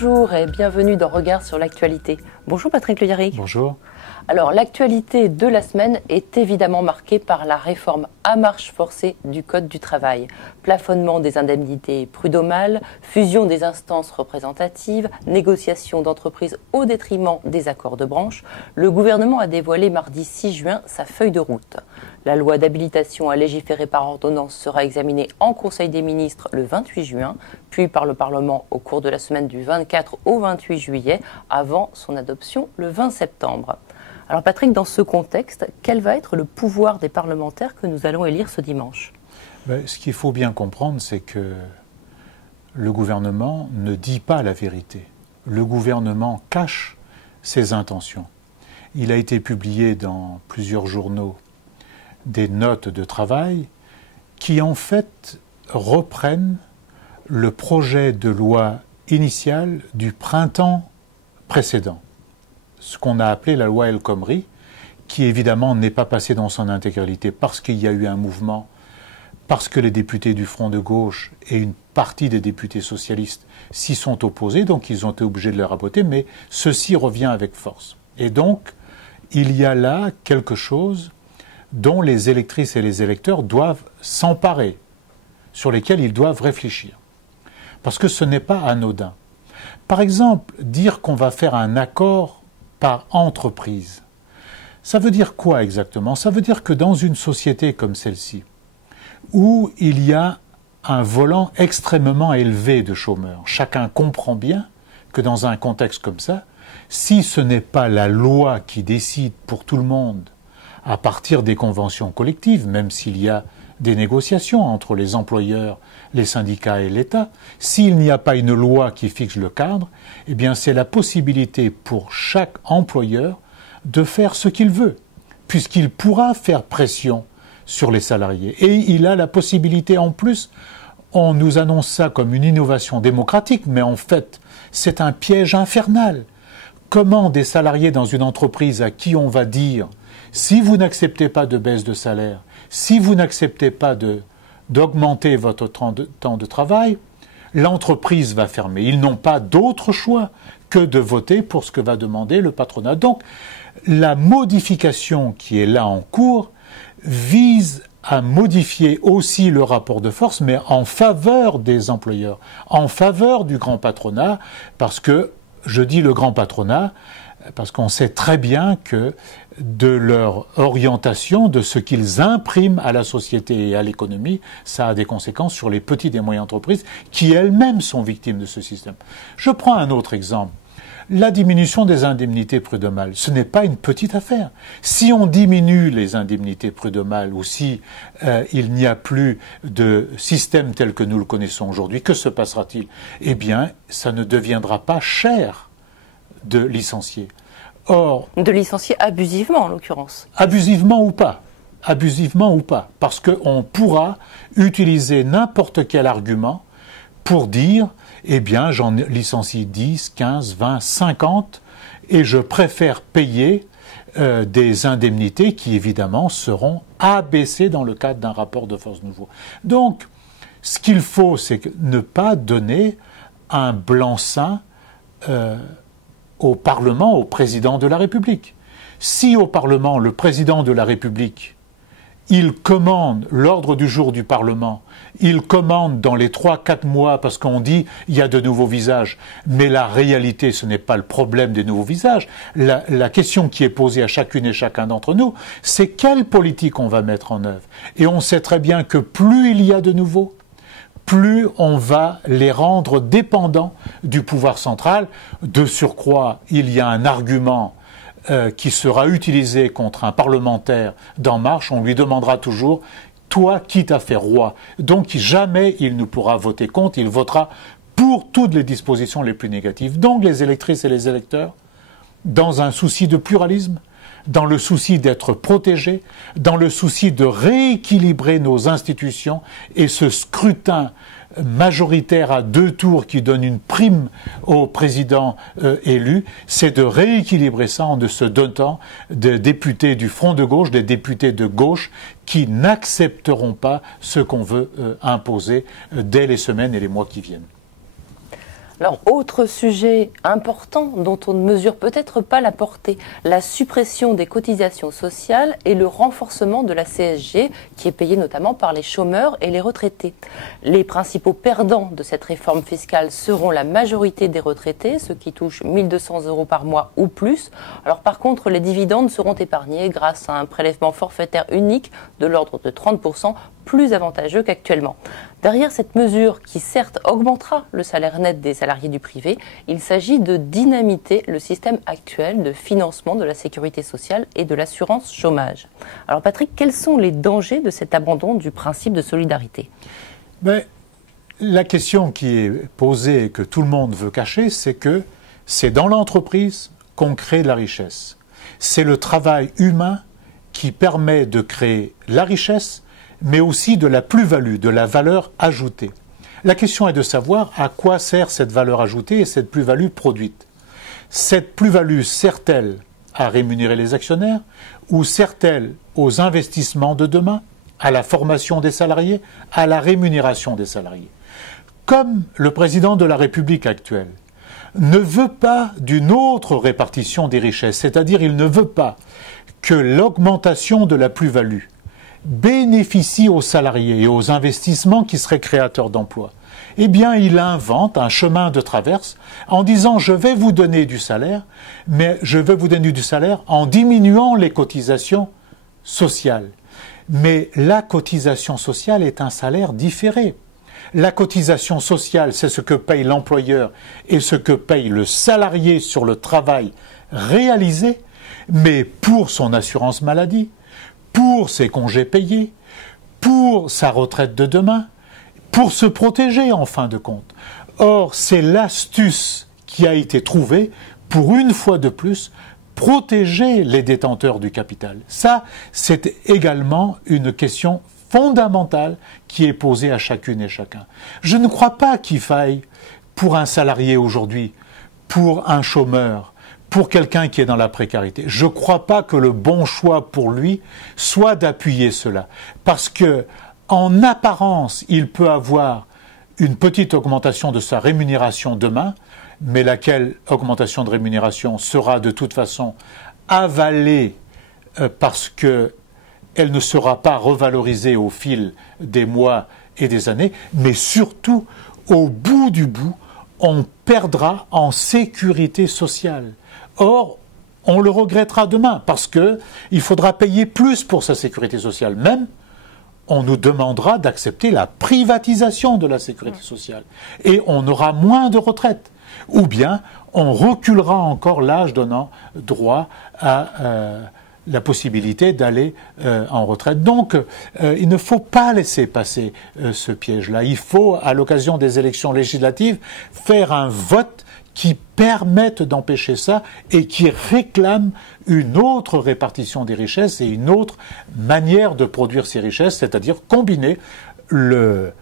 Bonjour et bienvenue dans Regard sur l'actualité. Bonjour Patrick Le Yarrick. Bonjour. Alors l'actualité de la semaine est évidemment marquée par la réforme à marche forcée du Code du travail. Plafonnement des indemnités prud'homales, fusion des instances représentatives, négociation d'entreprises au détriment des accords de branche. Le gouvernement a dévoilé mardi 6 juin sa feuille de route. La loi d'habilitation à légiférer par ordonnance sera examinée en Conseil des ministres le 28 juin, puis par le Parlement au cours de la semaine du 24 au 28 juillet, avant son adoption le 20 septembre. Alors Patrick, dans ce contexte, quel va être le pouvoir des parlementaires que nous allons élire ce dimanche ? Ce qu'il faut bien comprendre, c'est que le gouvernement ne dit pas la vérité. Le gouvernement cache ses intentions. Il a été publié dans plusieurs journaux des notes de travail qui en fait reprennent le projet de loi initial du printemps précédent, ce qu'on a appelé la loi El Khomri, qui évidemment n'est pas passée dans son intégralité parce qu'il y a eu un mouvement, parce que les députés du Front de gauche et une partie des députés socialistes s'y sont opposés, donc ils ont été obligés de le raboter, mais ceci revient avec force. Et donc, il y a là quelque chose dont les électrices et les électeurs doivent s'emparer, sur lesquels ils doivent réfléchir. Parce que ce n'est pas anodin. Par exemple, dire qu'on va faire un accord par entreprise, ça veut dire quoi exactement? Ça veut dire que dans une société comme celle-ci, où il y a un volant extrêmement élevé de chômeurs, chacun comprend bien que dans un contexte comme ça, si ce n'est pas la loi qui décide pour tout le monde à partir des conventions collectives, même s'il y a des négociations entre les employeurs, les syndicats et l'État, s'il n'y a pas une loi qui fixe le cadre, eh bien c'est la possibilité pour chaque employeur de faire ce qu'il veut, puisqu'il pourra faire pression sur les salariés. Et il a la possibilité en plus, on nous annonce ça comme une innovation démocratique, mais en fait c'est un piège infernal. Comment des salariés dans une entreprise à qui on va dire si vous n'acceptez pas de baisse de salaire, si vous n'acceptez pas d'augmenter votre temps de travail, l'entreprise va fermer. Ils n'ont pas d'autre choix que de voter pour ce que va demander le patronat. Donc, la modification qui est là en cours vise à modifier aussi le rapport de force, mais en faveur des employeurs, en faveur du grand patronat, parce que, je dis le grand patronat, parce qu'on sait très bien que de leur orientation, de ce qu'ils impriment à la société et à l'économie, ça a des conséquences sur les petites et moyennes entreprises qui elles-mêmes sont victimes de ce système. Je prends un autre exemple. La diminution des indemnités prud'homales, ce n'est pas une petite affaire. Si on diminue les indemnités prud'homales ou si il n'y a plus de système tel que nous le connaissons aujourd'hui, que se passera-t-il? Eh bien, ça ne deviendra pas cher de licencier. Or, de licencier abusivement en l'occurrence. Abusivement ou pas, parce qu'on pourra utiliser n'importe quel argument pour dire, eh bien, j'en licencie 10, 15, 20, 50, et je préfère payer des indemnités qui, évidemment, seront abaissées dans le cadre d'un rapport de force nouveau. Donc, ce qu'il faut, c'est ne pas donner un blanc-seing au Parlement, au président de la République. Si au Parlement, le président de la République, il commande l'ordre du jour du Parlement, il commande dans les 3-4 mois, parce qu'on dit il y a de nouveaux visages, mais la réalité, ce n'est pas le problème des nouveaux visages. La question qui est posée à chacune et chacun d'entre nous, c'est quelle politique on va mettre en œuvre. Et on sait très bien que plus il y a de nouveaux, plus on va les rendre dépendants du pouvoir central. De surcroît, il y a un argument qui sera utilisé contre un parlementaire d'En Marche. On lui demandera toujours « Toi, qui t'as fait roi ?» Donc jamais il ne pourra voter contre, il votera pour toutes les dispositions les plus négatives. Donc les électrices et les électeurs, dans un souci de pluralisme, dans le souci d'être protégés, dans le souci de rééquilibrer nos institutions et ce scrutin majoritaire à 2 tours qui donne une prime au président élu, c'est de rééquilibrer ça en ne se dotant des députés du Front de gauche, des députés de gauche qui n'accepteront pas ce qu'on veut imposer dès les semaines et les mois qui viennent. Alors, autre sujet important dont on ne mesure peut-être pas la portée, la suppression des cotisations sociales et le renforcement de la CSG, qui est payée notamment par les chômeurs et les retraités. Les principaux perdants de cette réforme fiscale seront la majorité des retraités, ceux qui touchent 1 200 € par mois ou plus. Alors, par contre, les dividendes seront épargnés grâce à un prélèvement forfaitaire unique de l'ordre de 30%, plus avantageux qu'actuellement. Derrière cette mesure, qui certes augmentera le salaire net des salariés du privé, il s'agit de dynamiter le système actuel de financement de la sécurité sociale et de l'assurance chômage. Alors Patrick, quels sont les dangers de cet abandon du principe de solidarité ? La question qui est posée et que tout le monde veut cacher, c'est que c'est dans l'entreprise qu'on crée de la richesse. C'est le travail humain qui permet de créer la richesse, mais aussi de la plus-value, de la valeur ajoutée. La question est de savoir à quoi sert cette valeur ajoutée et cette plus-value produite. Cette plus-value sert-elle à rémunérer les actionnaires ou sert-elle aux investissements de demain, à la formation des salariés, à la rémunération des salariés? Comme le président de la République actuelle ne veut pas d'une autre répartition des richesses, c'est-à-dire il ne veut pas que l'augmentation de la plus-value bénéficie aux salariés et aux investissements qui seraient créateurs d'emplois, eh bien il invente un chemin de traverse en disant je vais vous donner du salaire, mais je vais vous donner du salaire en diminuant les cotisations sociales. Mais la cotisation sociale est un salaire différé. La cotisation sociale, c'est ce que paye l'employeur et ce que paye le salarié sur le travail réalisé, mais pour son assurance maladie, pour ses congés payés, pour sa retraite de demain, pour se protéger en fin de compte. Or, c'est l'astuce qui a été trouvée pour une fois de plus protéger les détenteurs du capital. Ça, c'est également une question fondamentale qui est posée à chacune et chacun. Je ne crois pas qu'il faille, pour un salarié aujourd'hui, pour un chômeur, pour quelqu'un qui est dans la précarité, je ne crois pas que le bon choix pour lui soit d'appuyer cela. Parce que, en apparence, il peut avoir une petite augmentation de sa rémunération demain, mais laquelle augmentation de rémunération sera de toute façon avalée parce qu'elle ne sera pas revalorisée au fil des mois et des années, mais surtout, au bout du bout, on perdra en sécurité sociale. Or, on le regrettera demain parce qu'il faudra payer plus pour sa sécurité sociale. Même, on nous demandera d'accepter la privatisation de la sécurité sociale. Et on aura moins de retraites. Ou bien, on reculera encore l'âge donnant droit à la possibilité d'aller en retraite. Donc, il ne faut pas laisser passer ce piège-là. Il faut, à l'occasion des élections législatives, faire un vote qui permettent d'empêcher ça et qui réclament une autre répartition des richesses et une autre manière de produire ces richesses, c'est-à-dire combiner le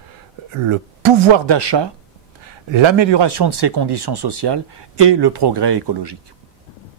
pouvoir d'achat, l'amélioration de ses conditions sociales et le progrès écologique.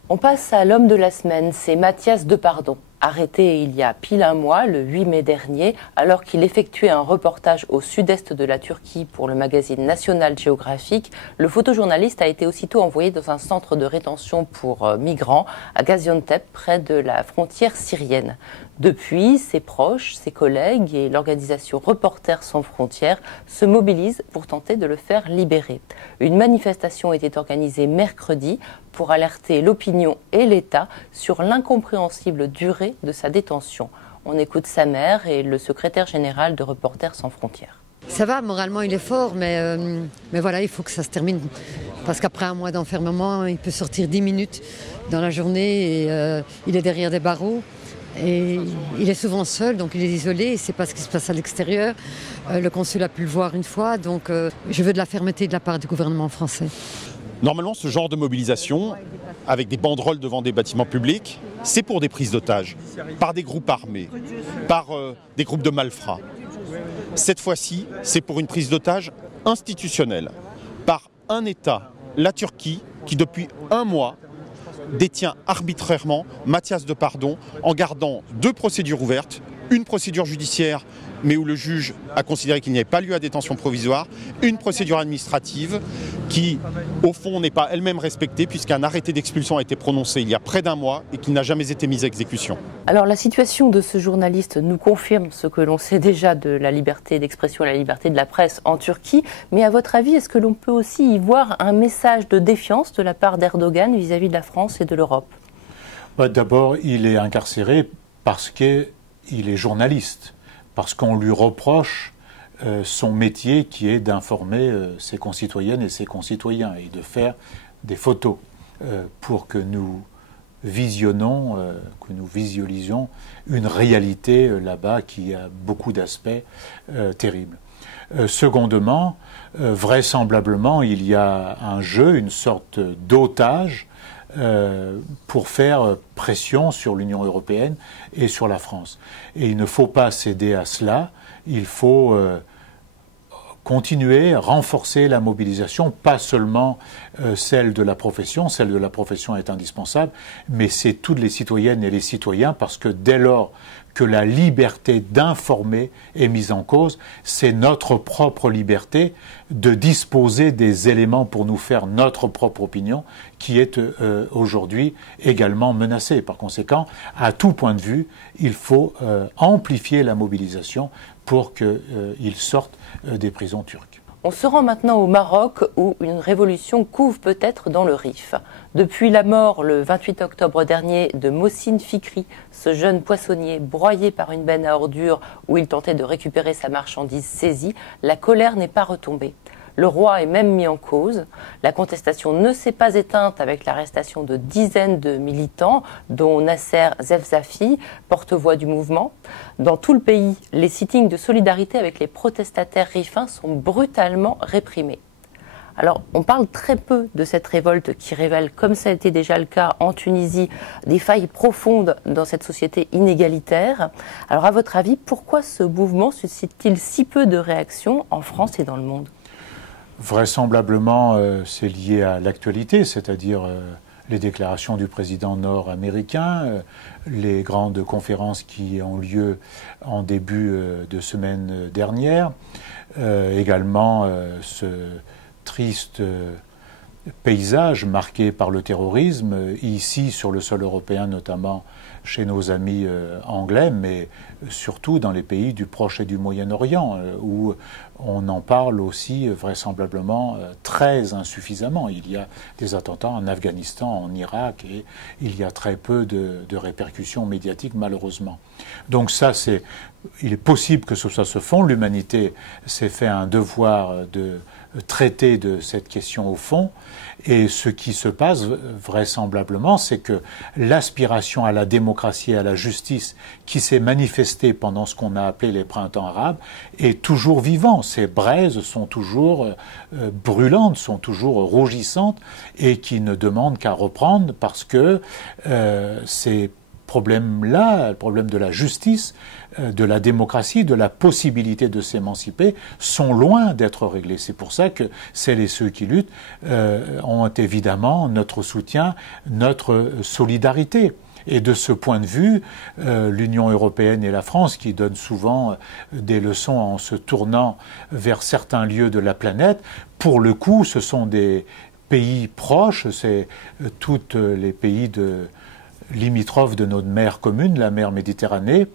On passe à l'homme de la semaine, c'est Mathias Depardon. Arrêté il y a pile un mois, le 8 mai dernier, alors qu'il effectuait un reportage au sud-est de la Turquie pour le magazine National Geographic, le photojournaliste a été aussitôt envoyé dans un centre de rétention pour migrants à Gaziantep, près de la frontière syrienne. Depuis, ses proches, ses collègues et l'organisation Reporters sans frontières se mobilisent pour tenter de le faire libérer. Une manifestation était organisée mercredi pour alerter l'opinion et l'État sur l'incompréhensible durée de sa détention. On écoute sa mère et le secrétaire général de Reporters sans frontières. Ça va, moralement il est fort, mais voilà, il faut que ça se termine. Parce qu'après un mois d'enfermement, il peut sortir 10 minutes dans la journée et il est derrière des barreaux. Et il est souvent seul, donc il est isolé, il ne sait pas ce qui se passe à l'extérieur. Le consul a pu le voir une fois, donc je veux de la fermeté de la part du gouvernement français. Normalement, ce genre de mobilisation, avec des banderoles devant des bâtiments publics, c'est pour des prises d'otages, par des groupes armés, par des groupes de malfrats. Cette fois-ci, c'est pour une prise d'otages institutionnelle, par un État, la Turquie, qui depuis un mois détient arbitrairement Mathias Depardon en gardant 2 procédures ouvertes, une procédure judiciaire mais où le juge a considéré qu'il n'y avait pas lieu à détention provisoire, une procédure administrative qui, au fond, n'est pas elle-même respectée puisqu'un arrêté d'expulsion a été prononcé il y a près d'un mois et qui n'a jamais été mis à exécution. Alors la situation de ce journaliste nous confirme ce que l'on sait déjà de la liberté d'expression et la liberté de la presse en Turquie, mais à votre avis, est-ce que l'on peut aussi y voir un message de défiance de la part d'Erdogan vis-à-vis de la France et de l'Europe? D'abord, il est incarcéré parce qu'il est journaliste, parce qu'on lui reproche son métier qui est d'informer ses concitoyennes et ses concitoyens et de faire des photos pour que nous visionnons, que nous visualisions une réalité là-bas qui a beaucoup d'aspects terribles. Secondement, vraisemblablement, il y a un jeu, une sorte d'otage pour faire pression sur l'Union européenne et sur la France. Et il ne faut pas céder à cela, il faut continuer, renforcer la mobilisation, pas seulement celle de la profession est indispensable, mais c'est toutes les citoyennes et les citoyens, parce que dès lors que la liberté d'informer est mise en cause, c'est notre propre liberté de disposer des éléments pour nous faire notre propre opinion qui est aujourd'hui également menacée. Par conséquent, à tout point de vue, il faut amplifier la mobilisation pour qu'ils sortent des prisons turques. On se rend maintenant au Maroc où une révolution couve peut-être dans le Rif. Depuis la mort le 28 octobre dernier de Mohsin Fikri, ce jeune poissonnier broyé par une benne à ordures où il tentait de récupérer sa marchandise saisie, la colère n'est pas retombée. Le roi est même mis en cause. La contestation ne s'est pas éteinte avec l'arrestation de dizaines de militants, dont Nasser Zefzafi, porte-voix du mouvement. Dans tout le pays, les sittings de solidarité avec les protestataires rifins sont brutalement réprimés. Alors, on parle très peu de cette révolte qui révèle, comme ça a été déjà le cas en Tunisie, des failles profondes dans cette société inégalitaire. Alors, à votre avis, pourquoi ce mouvement suscite-t-il si peu de réactions en France et dans le monde ? Vraisemblablement, c'est lié à l'actualité, c'est-à-dire les déclarations du président nord-américain, les grandes conférences qui ont lieu en début de semaine dernière, également ce triste paysage marqué par le terrorisme, ici sur le sol européen notamment chez nos amis anglais, mais surtout dans les pays du Proche et du Moyen-Orient, où on en parle aussi vraisemblablement très insuffisamment. Il y a des attentats en Afghanistan, en Irak, et il y a très peu de répercussions médiatiques, malheureusement. Donc ça, il est possible que ce soit ce fond. L'humanité s'est fait un devoir de traiter de cette question au fond, et ce qui se passe vraisemblablement, c'est que l'aspiration à la démocratie et à la justice qui s'est manifestée pendant ce qu'on a appelé les printemps arabes est toujours vivant. Ces braises sont toujours brûlantes, sont toujours rougissantes, et qui ne demandent qu'à reprendre, parce que ces problèmes-là, le problème de la justice, de la démocratie, de la possibilité de s'émanciper, sont loin d'être réglés. C'est pour ça que celles et ceux qui luttent ont évidemment notre soutien, notre solidarité. Et de ce point de vue, l'Union européenne et la France, qui donnent souvent des leçons en se tournant vers certains lieux de la planète, pour le coup, ce sont des pays proches, c'est tous les pays limitrophes de notre mer commune, la mer Méditerranée.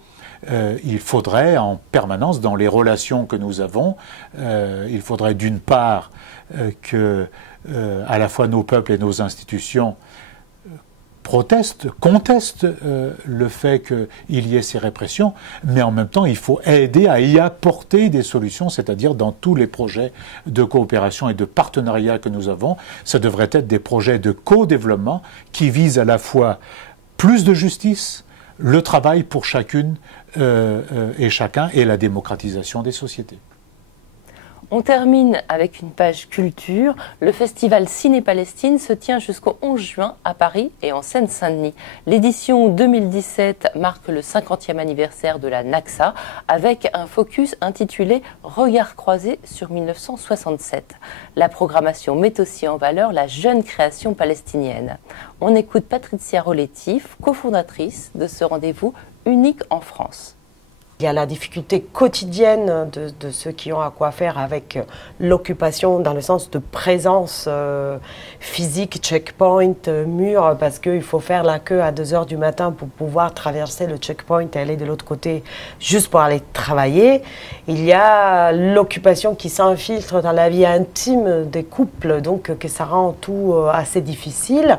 Il faudrait en permanence, dans les relations que nous avons, il faudrait d'une part que à la fois nos peuples et nos institutions contestent le fait qu'il y ait ces répressions, mais en même temps, il faut aider à y apporter des solutions, c'est-à-dire dans tous les projets de coopération et de partenariat que nous avons, ça devrait être des projets de co-développement qui visent à la fois plus de justice, le travail pour chacune et chacun, et la démocratisation des sociétés. On termine avec une page culture. Le festival Ciné-Palestine se tient jusqu'au 11 juin à Paris et en Seine-Saint-Denis. L'édition 2017 marque le 50e anniversaire de la Nakba avec un focus intitulé « Regard croisé sur 1967 ». La programmation met aussi en valeur la jeune création palestinienne. On écoute Patricia Roletti, cofondatrice de ce rendez-vous unique en France. Il y a la difficulté quotidienne de ceux qui ont à quoi faire avec l'occupation dans le sens de présence physique, checkpoint, mur, parce qu'il faut faire la queue à 2 heures du matin pour pouvoir traverser le checkpoint et aller de l'autre côté juste pour aller travailler. Il y a l'occupation qui s'infiltre dans la vie intime des couples, donc que ça rend tout assez difficile.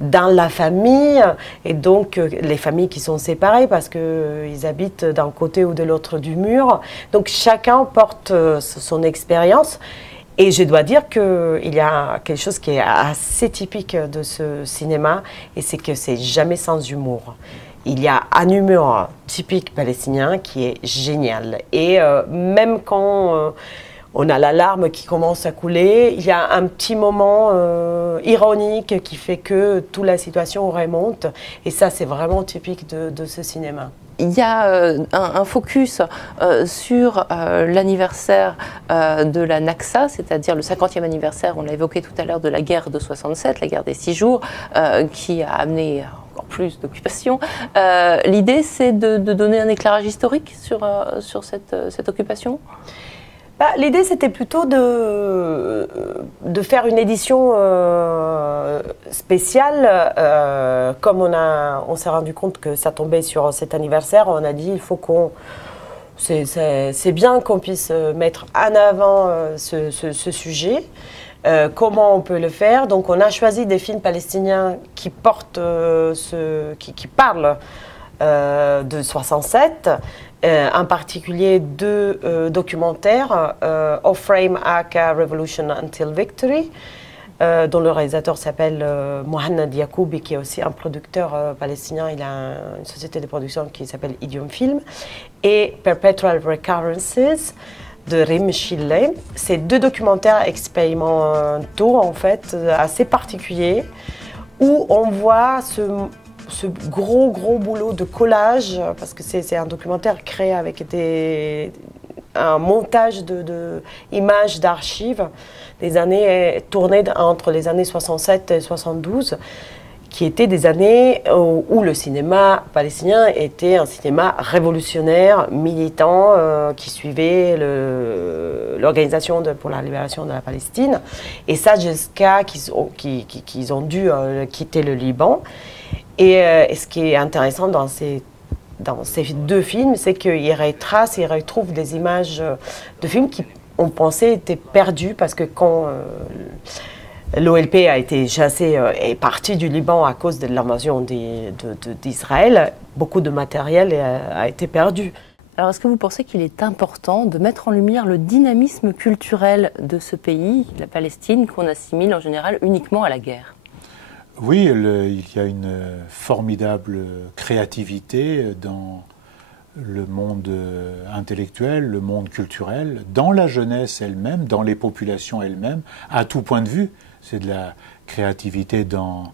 Dans la famille, et donc les familles qui sont séparées parce qu'ils habitent d'un côté ou de l'autre du mur. Donc chacun porte son expérience. Et je dois dire qu'il y a quelque chose qui est assez typique de ce cinéma, et c'est que c'est jamais sans humour. Il y a un humour typique palestinien qui est génial. Et même quand on a la larme qui commence à couler, il y a un petit moment ironique qui fait que toute la situation remonte. Et ça, c'est vraiment typique de ce cinéma. Il y a un focus sur l'anniversaire de la Nakba, c'est-à-dire le 50e anniversaire, on l'a évoqué tout à l'heure, de la guerre de 67, la guerre des 6 jours, qui a amené encore plus d'occupation. L'idée, c'est de donner un éclairage historique sur cette occupation ? L'idée, c'était plutôt de faire une édition spéciale. Comme on s'est rendu compte que ça tombait sur cet anniversaire, on a dit il faut qu'on... C'est bien qu'on puisse mettre en avant ce sujet. Comment on peut le faire? Donc, on a choisi des films palestiniens qui portent, qui parlent de 67. En particulier 2 documentaires, Off Frame Aka Revolution Until Victory, dont le réalisateur s'appelle Mohanad Yacoubi, qui est aussi un producteur palestinien. Il a une société de production qui s'appelle Idiom Film, et Perpetual Recurrences de Rim Shilleh. C'est 2 documentaires expérimentaux, en fait, assez particuliers, où on voit ce gros boulot de collage, parce que c'est un documentaire créé avec un montage d'images, d'archives des années tournées entre les années 67 et 72, qui étaient des années où le cinéma palestinien était un cinéma révolutionnaire, militant, qui suivait l'organisation pour la libération de la Palestine, et ça jusqu'à qu'ils ont dû quitter le Liban. Et ce qui est intéressant dans ces 2 films, c'est qu'ils retracent, ils retrouvent des images de films qui, on pensait, étaient perdus, parce que quand l'OLP a été chassée et partie du Liban à cause de l'invasion d'Israël, beaucoup de matériel a été perdu. Alors, est-ce que vous pensez qu'il est important de mettre en lumière le dynamisme culturel de ce pays, la Palestine, qu'on assimile en général uniquement à la guerre ? Oui, il y a une formidable créativité dans le monde intellectuel, le monde culturel, dans la jeunesse elle-même, dans les populations elles-mêmes, à tout point de vue. C'est de la créativité dans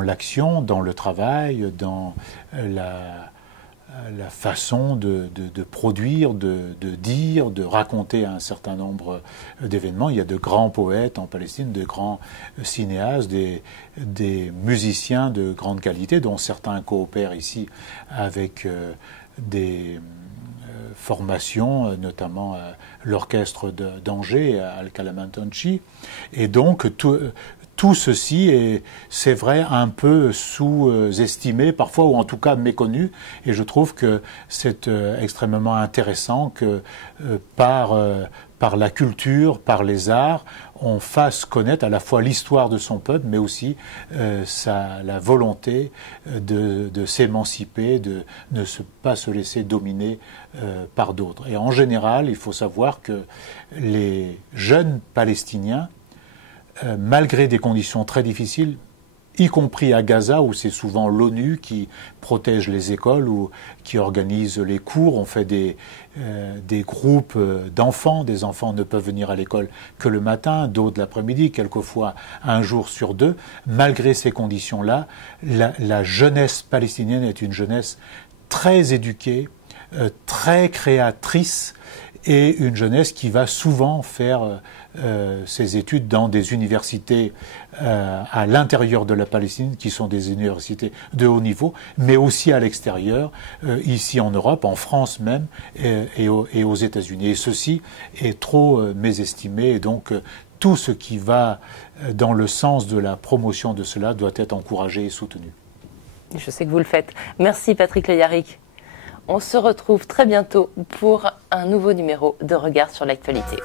l'action, dans le travail, dans la façon de produire, de dire, de raconter un certain nombre d'événements. Il y a de grands poètes en Palestine, de grands cinéastes, des musiciens de grande qualité, dont certains coopèrent ici avec des formations, notamment l'orchestre d'Angers, Al-Kalamantanchi. Et donc, tout ceci c'est vrai, un peu sous-estimé parfois, ou en tout cas méconnu. Et je trouve que c'est extrêmement intéressant que par la culture, par les arts, on fasse connaître à la fois l'histoire de son peuple, mais aussi la volonté de s'émanciper, de ne pas se laisser dominer par d'autres. Et en général, il faut savoir que les jeunes Palestiniens, malgré des conditions très difficiles, y compris à Gaza, où c'est souvent l'ONU qui protège les écoles ou qui organise les cours. On fait des groupes d'enfants. Des enfants ne peuvent venir à l'école que le matin, d'autres l'après-midi, quelquefois un jour sur 2. Malgré ces conditions-là, la jeunesse palestinienne est une jeunesse très éduquée, très créatrice, et une jeunesse qui va souvent faire ses études dans des universités à l'intérieur de la Palestine, qui sont des universités de haut niveau, mais aussi à l'extérieur, ici en Europe, en France même, et aux États-Unis. Et ceci est trop mésestimé, et donc tout ce qui va dans le sens de la promotion de cela doit être encouragé et soutenu. Je sais que vous le faites. Merci Patrick Leyaric. On se retrouve très bientôt pour un nouveau numéro de Regard sur l'actualité.